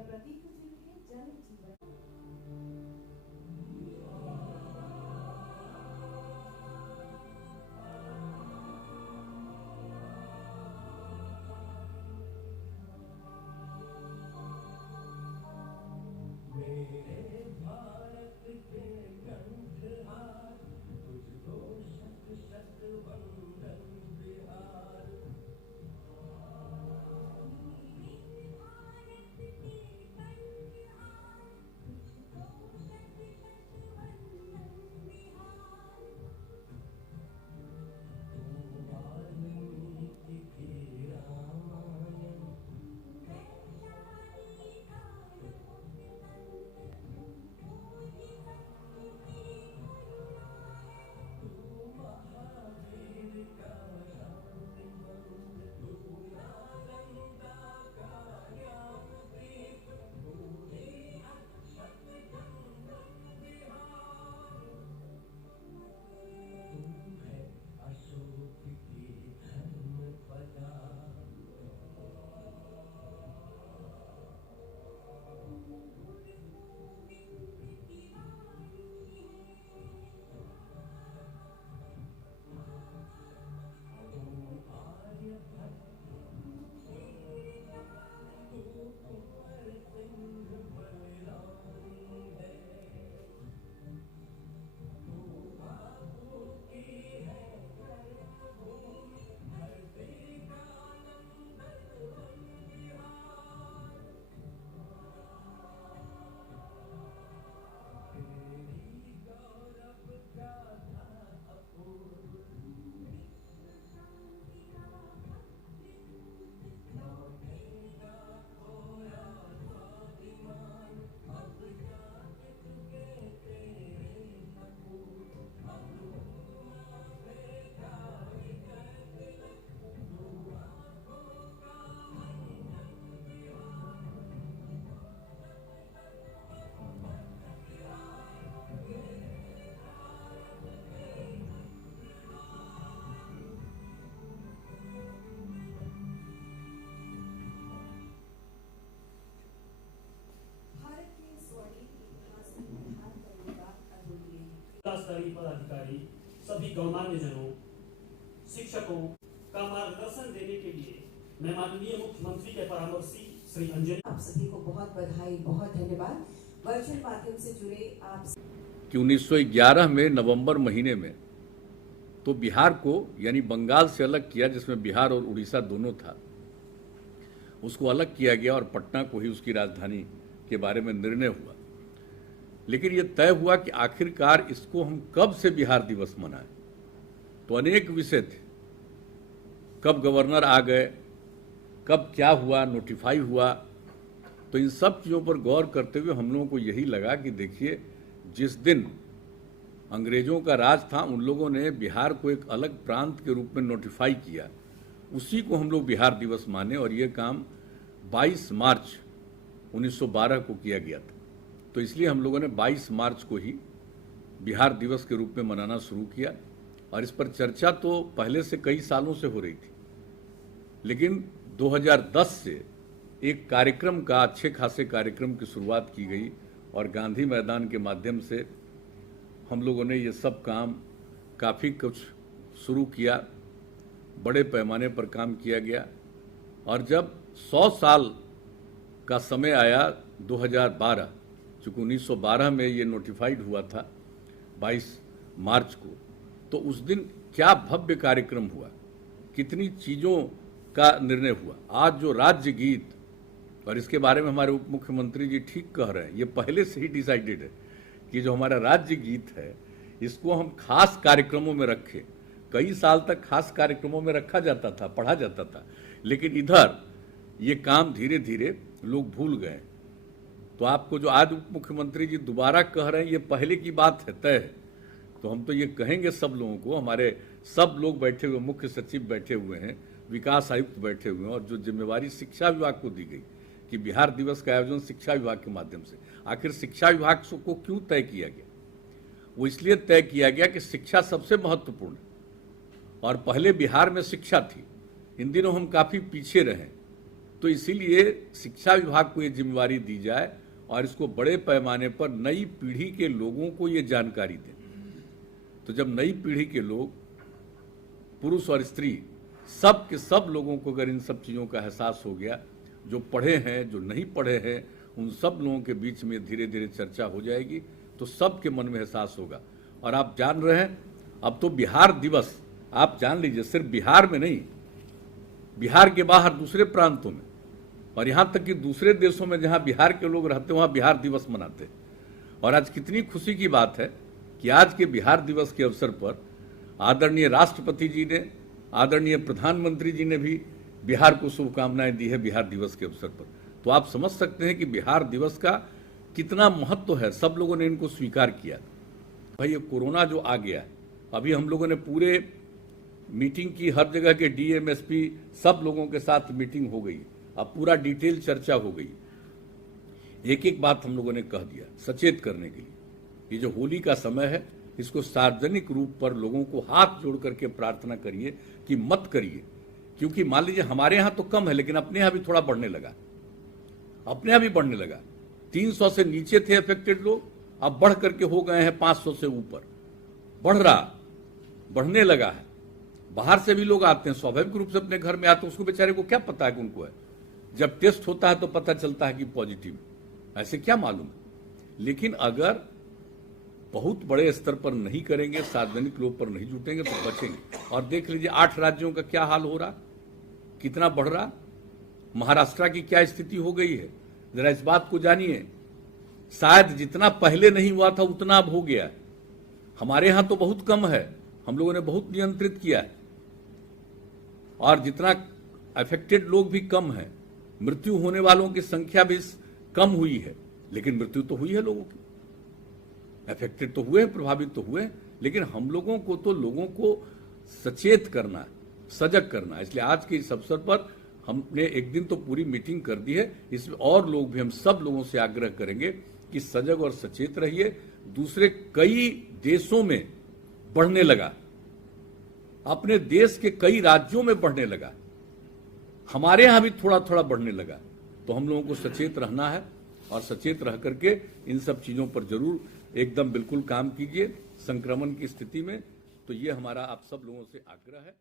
यह प्रतीक चिन्ह है जल जीवन। स्तरीय पदाधिकारी, सभी गणमान्य जनों, शिक्षकों का मार्गदर्शन देने के लिए मैं माननीय मुख्यमंत्री के परामर्शी श्री अंजनी आप सभी को बहुत बधाई, बहुत धन्यवाद। वर्चुअल माध्यम से जुड़े आप कि 1911 में नवंबर महीने में तो बिहार को यानी बंगाल से अलग किया, जिसमें बिहार और उड़ीसा दोनों था, उसको अलग किया गया और पटना को ही उसकी राजधानी के बारे में निर्णय हुआ। लेकिन ये तय हुआ कि आखिरकार इसको हम कब से बिहार दिवस मनाएं, तो अनेक विषय थे। कब गवर्नर आ गए, कब क्या हुआ, नोटिफाई हुआ, तो इन सब चीज़ों पर गौर करते हुए हम लोगों को यही लगा कि देखिए, जिस दिन अंग्रेज़ों का राज था उन लोगों ने बिहार को एक अलग प्रांत के रूप में नोटिफाई किया, उसी को हम लोग बिहार दिवस माने। और ये काम 22 मार्च 1912 को किया गया था, तो इसलिए हम लोगों ने 22 मार्च को ही बिहार दिवस के रूप में मनाना शुरू किया। और इस पर चर्चा तो पहले से कई सालों से हो रही थी, लेकिन 2010 से एक कार्यक्रम का, अच्छे खासे कार्यक्रम की शुरुआत की गई और गांधी मैदान के माध्यम से हम लोगों ने ये सब काम काफ़ी कुछ शुरू किया, बड़े पैमाने पर काम किया गया। और जब 100 साल का समय आया 2012, चूँकि 1912 में ये नोटिफाइड हुआ था 22 मार्च को, तो उस दिन क्या भव्य कार्यक्रम हुआ, कितनी चीज़ों का निर्णय हुआ। आज जो राज्य गीत, और इसके बारे में हमारे उप मुख्यमंत्री जी ठीक कह रहे हैं, ये पहले से ही डिसाइडेड है कि जो हमारा राज्य गीत है इसको हम खास कार्यक्रमों में रखें। कई साल तक खास कार्यक्रमों में रखा जाता था, पढ़ा जाता था, लेकिन इधर ये काम धीरे धीरे लोग भूल गए। तो आपको जो आज उप मुख्यमंत्री जी दोबारा कह रहे हैं, ये पहले की बात है, तय है। तो हम तो ये कहेंगे सब लोगों को, हमारे सब लोग बैठे हुए, मुख्य सचिव बैठे हुए हैं, विकास आयुक्त बैठे हुए हैं, और जो जिम्मेवारी शिक्षा विभाग को दी गई कि बिहार दिवस का आयोजन शिक्षा विभाग के माध्यम से, आखिर शिक्षा विभाग को क्यों तय किया गया? वो इसलिए तय किया गया कि शिक्षा सबसे महत्वपूर्ण है और पहले बिहार में शिक्षा थी। इन दिनों हम काफ़ी पीछे रहे, तो इसीलिए शिक्षा विभाग को ये जिम्मेवारी दी जाए और इसको बड़े पैमाने पर नई पीढ़ी के लोगों को ये जानकारी दें। तो जब नई पीढ़ी के लोग, पुरुष और स्त्री, सब के सब लोगों को अगर इन सब चीज़ों का एहसास हो गया, जो पढ़े हैं, जो नहीं पढ़े हैं, उन सब लोगों के बीच में धीरे धीरे चर्चा हो जाएगी, तो सबके मन में एहसास होगा। और आप जान रहे हैं, अब तो बिहार दिवस, आप जान लीजिए, सिर्फ बिहार में नहीं, बिहार के बाहर दूसरे प्रांतों में और यहाँ तक कि दूसरे देशों में जहाँ बिहार के लोग रहते हैं वहाँ बिहार दिवस मनाते हैं। और आज कितनी खुशी की बात है कि आज के बिहार दिवस के अवसर पर आदरणीय राष्ट्रपति जी ने, आदरणीय प्रधानमंत्री जी ने भी बिहार को शुभकामनाएं दी है बिहार दिवस के अवसर पर। तो आप समझ सकते हैं कि बिहार दिवस का कितना महत्व है। सब लोगों ने इनको स्वीकार किया। भाई ये कोरोना जो आ गया, अभी हम लोगों ने पूरे मीटिंग की, हर जगह के डीएम एसपी सब लोगों के साथ मीटिंग हो गई, अब पूरा डिटेल चर्चा हो गई। एक एक बात हम लोगों ने कह दिया सचेत करने के लिए। ये जो होली का समय है, इसको सार्वजनिक रूप पर लोगों को हाथ जोड़ करके प्रार्थना करिए कि मत करिए, क्योंकि मान लीजिए हमारे यहाँ तो कम है लेकिन अपने यहाँ भी थोड़ा बढ़ने लगा, अपने यहाँ भी बढ़ने लगा। 300 से नीचे थे अफेक्टेड लोग, अब बढ़ करके हो गए हैं 500 से ऊपर, बढ़ रहा, बढ़ने लगा है। बाहर से भी लोग आते हैं, स्वाभाविक रूप से अपने घर में आते हैं, उसको बेचारे को क्या पता है कि उनको है। जब टेस्ट होता है तो पता चलता है कि पॉजिटिव, ऐसे क्या मालूम है। लेकिन अगर बहुत बड़े स्तर पर नहीं करेंगे, सार्वजनिक लोग पर नहीं जुटेंगे तो बचेंगे। और देख लीजिए 8 राज्यों का क्या हाल हो रहा, कितना बढ़ रहा। महाराष्ट्र की क्या स्थिति हो गई है, जरा इस बात को जानिए। शायद जितना पहले नहीं हुआ था उतना अब हो गया। हमारे यहां तो बहुत कम है, हम लोगों ने बहुत नियंत्रित किया है, और जितना अफेक्टेड लोग भी कम है, मृत्यु होने वालों की संख्या भी कम हुई है, लेकिन मृत्यु तो हुई है लोगों की। अफेक्टेड तो हुए, प्रभावित तो हुए, लेकिन हम लोगों को तो लोगों को सचेत करना, सजग करना। इसलिए आज के इस अवसर पर हमने एक दिन तो पूरी मीटिंग कर दी है, इसमें और लोग भी, हम सब लोगों से आग्रह करेंगे कि सजग और सचेत रहिए। दूसरे कई देशों में बढ़ने लगा, अपने देश के कई राज्यों में बढ़ने लगा, हमारे यहां भी थोड़ा थोड़ा बढ़ने लगा। तो हम लोगों को सचेत रहना है और सचेत रह करके इन सब चीजों पर जरूर एकदम बिल्कुल काम कीजिए संक्रमण की स्थिति में। तो ये हमारा आप सब लोगों से आग्रह है।